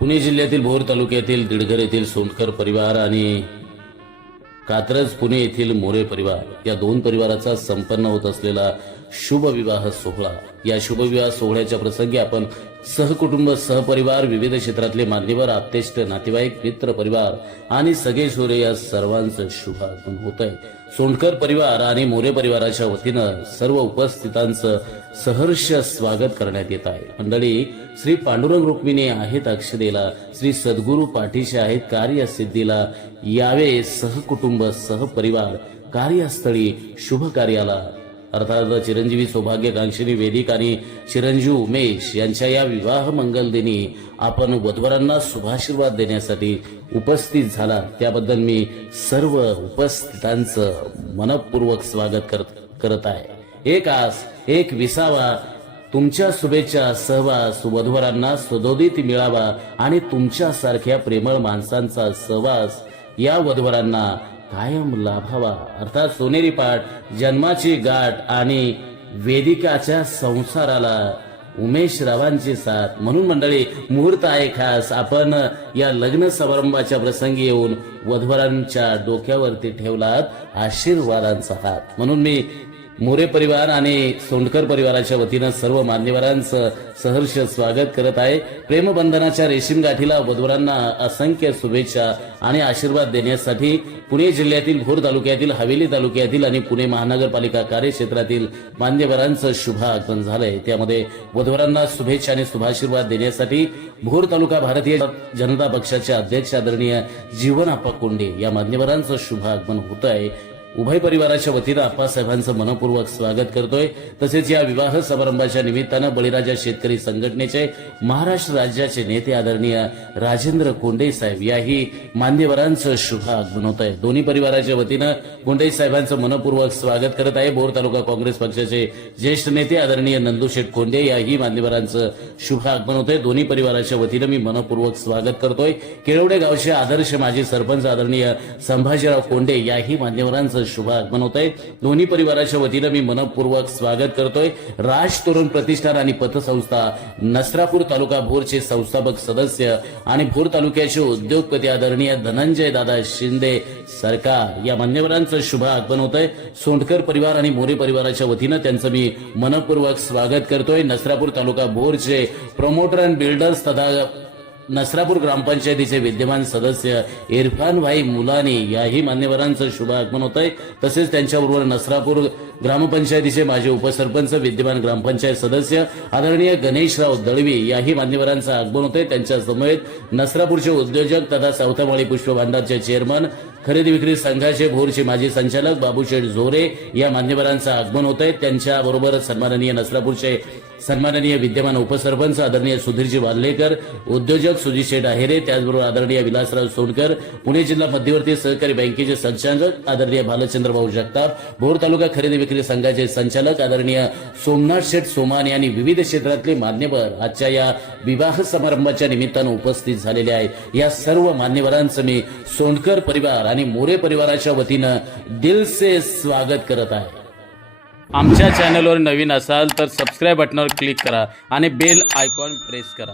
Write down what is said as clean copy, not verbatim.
पुणे जिल्ह्यातील भोर तालुक्यातील दिडघर येथील सोंडकर परिवार आणि कात्रज पुणे येथील मोरे परिवार या दोन परिवाराचा संपन्न होत असलेला शुभ विवाह सोहळा। या शुभ विवाह सोहळ्याच्या प्रसंगी आपण सहकुटुंब सहपरिवार विविध क्षेत्रातले मान्यवर आप्तेष्ट नातेवाईक मित्र परिवार आणि सगळे सोरे या सर्वांचं शुभागमन होत आहे। सोंडकर परिवार आणि मोरे परिवाराच्या वतीनं सर्व उपस्थितांचं सहर्ष स्वागत करण्यात येत आहे। मंडळी, श्री पांडुरंग रुक्मिणी आहेत अक्षदेला, श्री सद्गुरू पाठीशी आहेत कार्यसिद्धीला, यावे सहकुटुंब सहपरिवार कार्यस्थळी शुभ कार्याला। अर्थात चिरंजीवी सौभाग्यकांक्षिणी वेदिक आणि चिरंजीव उमेश यांच्या या विवाह मंगल दिनी आपण वधूवरांना शुभाशीर्वाद देण्यासाठी उपस्थित झाला, त्याबद्दल मी सर्व उपस्थितांचं मनपूर्वक स्वागत करत आहे। एक आस एक विसावा, तुमच्या शुभेच्छा सहवास वधूवरांना सदोदित मिळावा आणि तुमच्यासारख्या प्रेमळ माणसांचा सहवास या वधूवरांना कायम लाभावा। अर्थात सोनेरी पाठ, जन्माची गाठ आणि वेदिकाच्या संसाराला उमेश रावांची साथ। म्हणून मंडळी, मुहूर्त आहे खास, आपण या लग्न समारंभाच्या प्रसंगी येऊन वधूवरांच्या डोक्यावरती ठेवलात आशीर्वादांचा हात। म्हणून मी मोरे परिवार आणि सोंडकर परिवाराच्या वतीनं सर्व मान्यवरांचं सहर्ष स्वागत करत आहे। प्रेमबंधनाच्या रेशीम गाठीला वधूवरांना असंख्य शुभेच्छा आणि आशीर्वाद देण्यासाठी पुणे जिल्ह्यातील भोर तालुक्यातील, हवेली तालुक्यातील आणि पुणे महानगरपालिका कार्यक्षेत्रातील मान्यवरांचं शुभागमन झालंय। त्यामध्ये वधूवरांना शुभेच्छा आणि शुभाशीर्वाद देण्यासाठी भोर तालुका भारतीय जनता पक्षाचे अध्यक्ष आदरणीय जीवनप्पा कोंडे या मान्यवरांचं शुभागमन होत आहे। उभय परिवाराच्या वतीनं आप्पासाहेबांचं मनपूर्वक स्वागत करतोय। तसेच या विवाह समारंभाच्या निमित्तानं बळीराजा शेतकरी संघटनेचे महाराष्ट्र राज्याचे नेते आदरणीय राजेंद्र कोंडे साहेब याही मान्यवरांचं शुभागमन होत आहे। दोन्ही परिवाराच्या वतीनं कोंडे साहेबांचं मनपूर्वक स्वागत करत आहे। भोर तालुका काँग्रेस पक्षाचे ज्येष्ठ नेते आदरणीय नंदूशेठ कोंडे याही मान्यवरांचं शुभागमन होत आहे। दोन्ही परिवाराच्या वतीनं मी मनपूर्वक स्वागत करतोय। केळवडे गावचे आदर्श माजी सरपंच आदरणीय संभाजीराव कोंडे याही मान्यवरांचं शुभागमन होत आहे। दोन्ही परिवाराच्या वतीनं मी मनपूर्वक स्वागत करतोय। राज तरुण प्रतिष्ठान आणि पतसंस्था नसरापूर तालुका भोरचे संस्थापक सदस्य आणि भोर तालुक्याचे उद्योगपती आदरणीय धनंजय दादा शिंदे सरकार या मान्यवरांचं शुभागमन होत आहे। सोंडकर परिवार आणि मोरे परिवाराच्या वतीनं त्यांचं मी मनपूर्वक स्वागत करतोय। नसरापूर तालुका भोरचे प्रमोटर अँड बिल्डर्स तथा नसरापूर ग्रामपंचायतीचे विद्यमान सदस्य इरफान भाई मुलानी याही मान्यवरांचं शुभागमन होत आहे। तसेच त्यांच्याबरोबर नसरापूर ग्रामपंचायतीचे माजी उपसरपंच, विद्यमान ग्रामपंचायत सदस्य आदरणीय गणेशराव दळवी याही मान्यवरांचं आगमन होत आहे। त्यांच्या समवेत नसरापूरचे उद्योजक तथा सावतामाळी पुष्प भांडारचे चेअरमन, खरेदी विक्री संघाचे भोरचे माजी संचालक बाबूशेठ झोरे या मान्यवरांचं आगमन होत आहे। त्यांच्याबरोबर सन्माननीय नसरापूरचे सन्माननीय विद्यमान उपसरपंच आदरणीय सुधीरजी वाल्हेकर, उद्योजक सुजित शेठ आहेरे, त्याचबरोबर आदरणीय विलासराव सोनकर, पुणे जिल्हा मध्यवर्ती सहकारी बँकेचे संचालक आदरणीय भालचंद्र भाऊ जगताप, भोर तालुका खरेदी विक्री संघाचे संचालक आदरणीय सोमनाथ शेठ सोमानी आणि विविध क्षेत्रातले मान्यवर आजच्या या विवाह समारंभाच्या निमित्तानं उपस्थित झालेले आहेत। या सर्व मान्यवरांचं मी सोंडकर परिवार आणि मोरे परिवाराच्या वतीनं दिल से स्वागत करत आहे। आमच्या चॅनलवर नवीन असाल तर सबस्क्राईब बटनावर क्लिक करा आणि बेल आयकॉन प्रेस करा।